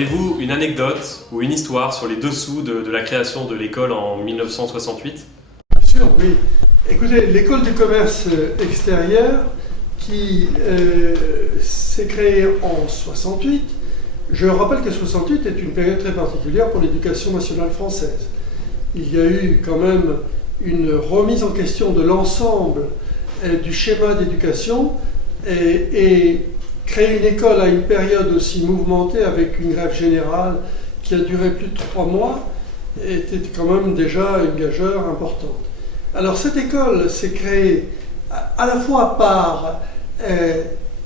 Avez-vous une anecdote ou une histoire sur les dessous de la création de l'école en 1968? Bien sûr, oui. Écoutez, l'école du commerce extérieur qui s'est créée en 68, je rappelle que 68 est une période très particulière pour l'éducation nationale française. Il y a eu quand même une remise en question de l'ensemble du schéma d'éducation et créer une école à une période aussi mouvementée avec une grève générale qui a duré plus de 3 mois était quand même déjà une gageure importante. Alors cette école s'est créée à la fois par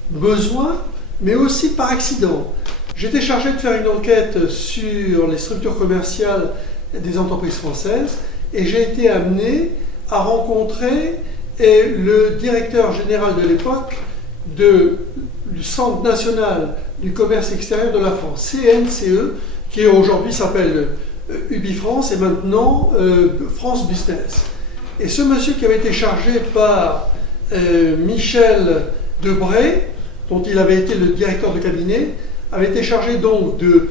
besoin, mais aussi par accident. J'étais chargé de faire une enquête sur les structures commerciales des entreprises françaises et j'ai été amené à rencontrer le directeur général de l'époque du Centre national du commerce extérieur de la France, CNCE, qui aujourd'hui s'appelle UbiFrance et maintenant France Business. Et ce monsieur qui avait été chargé par Michel Debré, dont il avait été le directeur de cabinet, avait été chargé donc de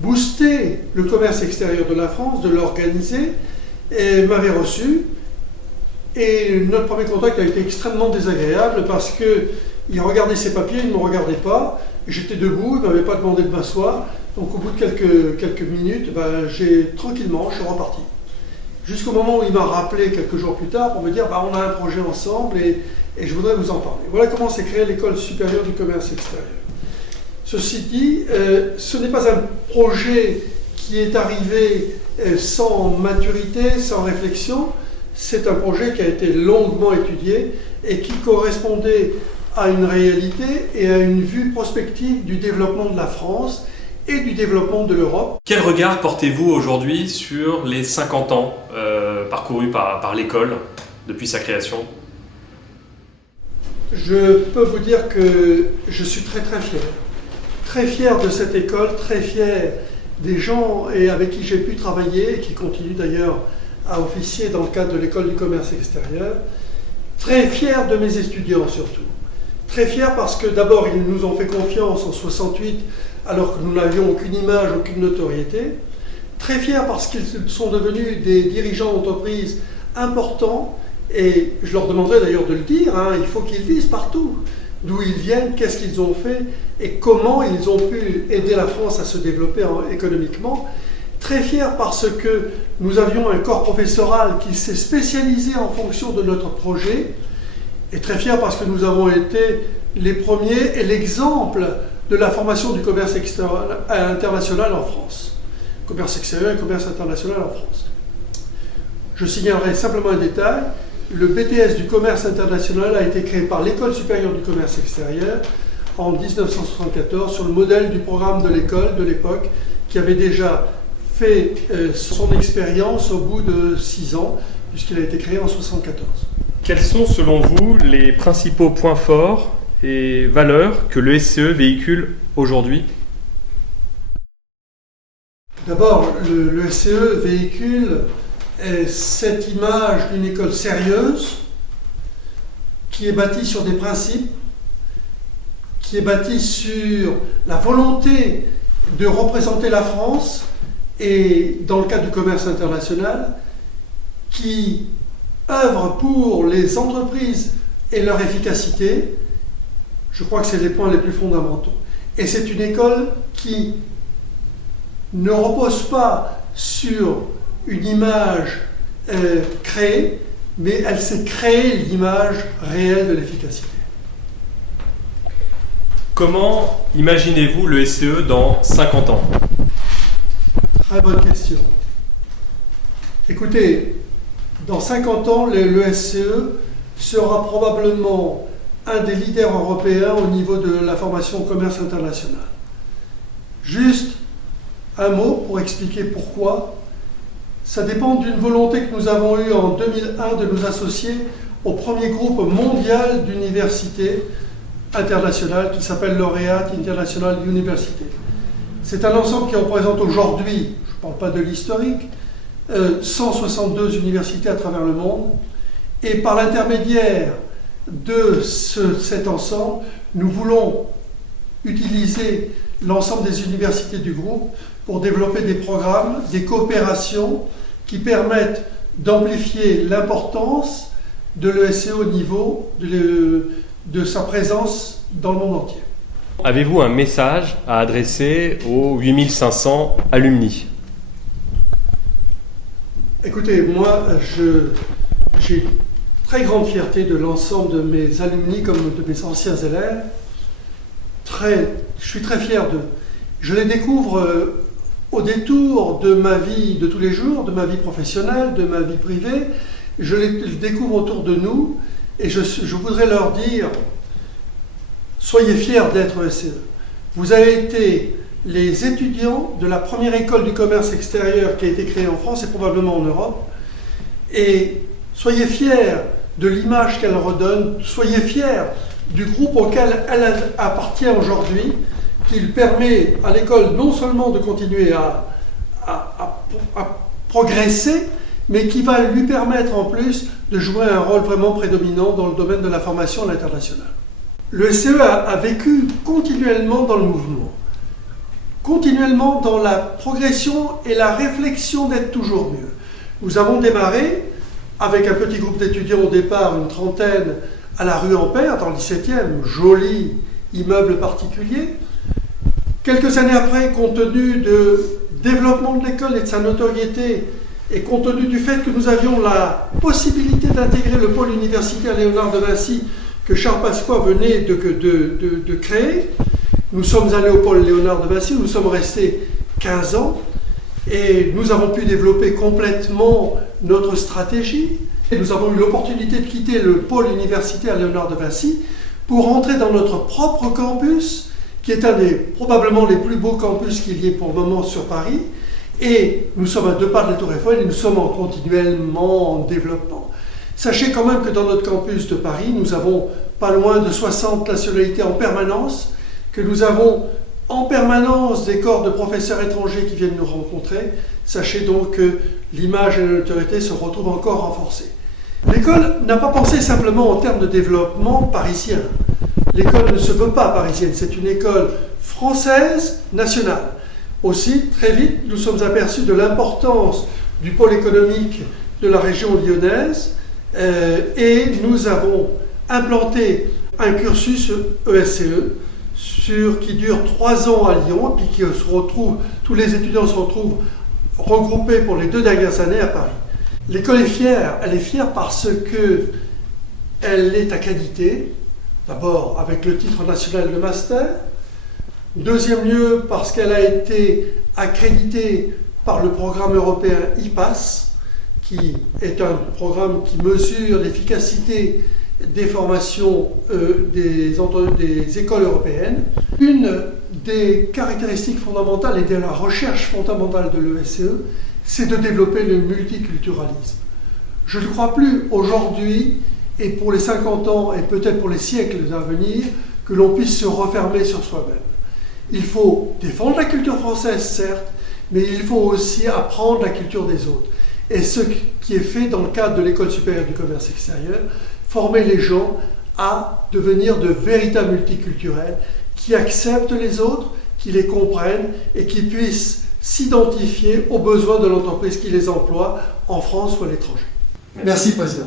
booster le commerce extérieur de la France, de l'organiser, et m'avait reçu. Et notre premier contact a été extrêmement désagréable parce qu'il regardait ses papiers, il ne me regardait pas. J'étais debout, il ne m'avait pas demandé de m'asseoir. Donc au bout de quelques minutes, je suis reparti. Jusqu'au moment où il m'a rappelé quelques jours plus tard pour me dire on a un projet ensemble et je voudrais vous en parler. Voilà comment s'est créée l'école supérieure du commerce extérieur. Ceci dit, ce n'est pas un projet qui est arrivé sans maturité, sans réflexion. C'est un projet qui a été longuement étudié et qui correspondait à une réalité et à une vue prospective du développement de la France et du développement de l'Europe. Quel regard portez-vous aujourd'hui sur les 50 ans parcourus par l'école depuis sa création? Je peux vous dire que je suis très fier. Très fier de cette école, très fier des gens avec qui j'ai pu travailler et qui continuent d'ailleurs à officier dans le cadre de l'école du commerce extérieur. Très fier de mes étudiants surtout. Très fier parce que d'abord ils nous ont fait confiance en 68 alors que nous n'avions aucune image, aucune notoriété. Très fier parce qu'ils sont devenus des dirigeants d'entreprise importants et je leur demanderai d'ailleurs de le dire, il faut qu'ils disent partout d'où ils viennent, qu'est-ce qu'ils ont fait et comment ils ont pu aider la France à se développer économiquement. Très fier parce que nous avions un corps professoral qui s'est spécialisé en fonction de notre projet et très fier parce que nous avons été les premiers et l'exemple de la formation du commerce international en France. Commerce extérieur et commerce international en France. Je signalerai simplement un détail. Le BTS du commerce international a été créé par l'École supérieure du commerce extérieur en 1974 sur le modèle du programme de l'école de l'époque qui avait déjà fait son expérience au bout de 6 ans puisqu'il a été créé en 1974. Quels sont selon vous les principaux points forts et valeurs que le SCE véhicule aujourd'hui? D'abord, le SCE véhicule cette image d'une école sérieuse qui est bâtie sur des principes, qui est bâtie sur la volonté de représenter la France et dans le cadre du commerce international, qui œuvre pour les entreprises et leur efficacité. Je crois que c'est les points les plus fondamentaux. Et c'est une école qui ne repose pas sur une image créée, mais elle s'est créée l'image réelle de l'efficacité. Comment imaginez-vous le SCE dans 50 ans? Très bonne question. Écoutez, dans 50 ans, le SCE sera probablement un des leaders européens au niveau de la formation au commerce international. Juste un mot pour expliquer pourquoi. Ça dépend d'une volonté que nous avons eue en 2001 de nous associer au premier groupe mondial d'universités internationales qui s'appelle Laureate International University. C'est un ensemble qui représente aujourd'hui, je ne parle pas de l'historique, 162 universités à travers le monde. Et par l'intermédiaire de cet ensemble, nous voulons utiliser l'ensemble des universités du groupe pour développer des programmes, des coopérations qui permettent d'amplifier l'importance de l'ESCE au niveau de sa présence dans le monde entier. Avez-vous un message à adresser aux 8500 alumni? Écoutez, moi, j'ai une très grande fierté de l'ensemble de mes alumni comme de mes anciens élèves. Je suis très fier d'eux. Je les découvre au détour de ma vie de tous les jours, de ma vie professionnelle, de ma vie privée. Je les découvre autour de nous et je voudrais leur dire: soyez fiers d'être ESCE. Vous avez été les étudiants de la première école du commerce extérieur qui a été créée en France et probablement en Europe. Et soyez fiers de l'image qu'elle redonne, soyez fiers du groupe auquel elle appartient aujourd'hui, qu'il permet à l'école non seulement de continuer à progresser, mais qui va lui permettre en plus de jouer un rôle vraiment prédominant dans le domaine de la formation à l'international. Le SCE a vécu continuellement dans le mouvement, continuellement dans la progression et la réflexion d'être toujours mieux. Nous avons démarré avec un petit groupe d'étudiants au départ, une trentaine, à la rue Ampère, dans le 17e, joli immeuble particulier. Quelques années après, compte tenu du développement de l'école et de sa notoriété, et compte tenu du fait que nous avions la possibilité d'intégrer le pôle universitaire Léonard de Vinci que Charles Pasqua venait de créer, nous sommes allés au pôle Léonard de Vinci, nous sommes restés 15 ans, et nous avons pu développer complètement notre stratégie. Et nous avons eu l'opportunité de quitter le pôle universitaire Léonard de Vinci pour entrer dans notre propre campus, qui est un des probablement les plus beaux campus qu'il y ait pour le moment sur Paris. Et nous sommes à 2 pas de la Tour Eiffel et nous sommes continuellement en développement. Sachez quand même que dans notre campus de Paris, nous avons pas loin de 60 nationalités en permanence, que nous avons en permanence des corps de professeurs étrangers qui viennent nous rencontrer. Sachez donc que l'image et la notoriété se retrouvent encore renforcées. L'école n'a pas pensé simplement en termes de développement parisien. L'école ne se veut pas parisienne, c'est une école française nationale. Aussi, très vite, nous sommes aperçus de l'importance du pôle économique de la région lyonnaise et nous avons implanté un cursus ESCE qui dure 3 ans à Lyon, puis qui se retrouve, tous les étudiants se retrouvent regroupés pour les 2 dernières années à Paris. L'école est fière, elle est fière parce qu'elle est accréditée, d'abord avec le titre national de master, deuxième lieu parce qu'elle a été accréditée par le programme européen IPAS, qui est un programme qui mesure l'efficacité des formations des écoles européennes. Une des caractéristiques fondamentales et de la recherche fondamentale de l'ESCE, c'est de développer le multiculturalisme. Je ne crois plus aujourd'hui, et pour les 50 ans et peut-être pour les siècles à venir, que l'on puisse se refermer sur soi-même. Il faut défendre la culture française, certes, mais il faut aussi apprendre la culture des autres. Et ce qui est fait dans le cadre de l'École supérieure du commerce extérieur, former les gens à devenir de véritables multiculturels, qui acceptent les autres, qui les comprennent et qui puissent s'identifier aux besoins de l'entreprise qui les emploie en France ou à l'étranger. Merci, Président.